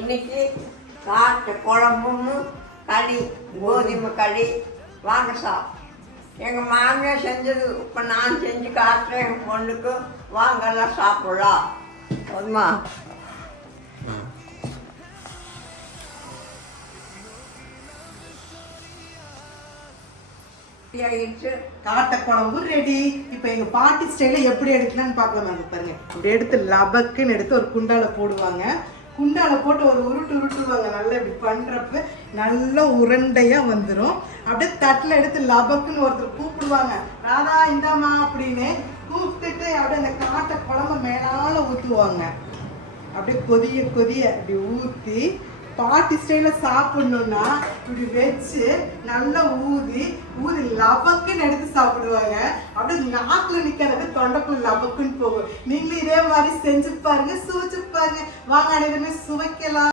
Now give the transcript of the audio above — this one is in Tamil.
இன்னைக்கு காட்டு குழம்பும் களி, கோதுமை களி. வாங்க சார், எங்கள் மாமியார் செஞ்சது இப்போ நான் செஞ்சு காட்டுறேன் எங்கள் பொண்ணுக்கு. வாங்கெல்லாம் சாப்பிடலாம். போதுமா? காட்டை குழம்பு ரெடி. இப்போ எங்க பாட்டி ஸ்டைல எப்படி எடுக்கலாம்னு பார்க்கலாம். பாருங்க, அப்படி எடுத்து லபக்குன்னு எடுத்து ஒரு குண்டால போடுவாங்க. குண்டால போட்டு ஒரு உருட்டுவாங்க. நல்லா இப்படி பண்றப்ப நல்லா உருண்டையா வந்துடும். அப்படியே தட்டில் எடுத்து லபக்குன்னு ஒருத்தர் கூப்பிடுவாங்க, ராதா இந்தாமா அப்படின்னு கூப்பிட்டுட்டு அப்படியே அந்த காட்டை குழம்பு மேலால ஊற்றுவாங்க. அப்படியே கொதிய அப்படி ஊற்றி பாட்டி ஸ்டைல சாப்பிடணும்னா இப்படி வச்சு நல்லா ஊதி லபக்குன்னு எடுத்து சாப்பிடுவாங்க. அப்படியே நாக்குல நிக்கிறது தொண்டைக்குள்ள லபக்குன்னு போகும். நீங்களும் இதே மாதிரி செஞ்சு பாருங்க, சுவைச்சு பாருங்க. வாங்க அனைவருமே சுவைக்கலாம்.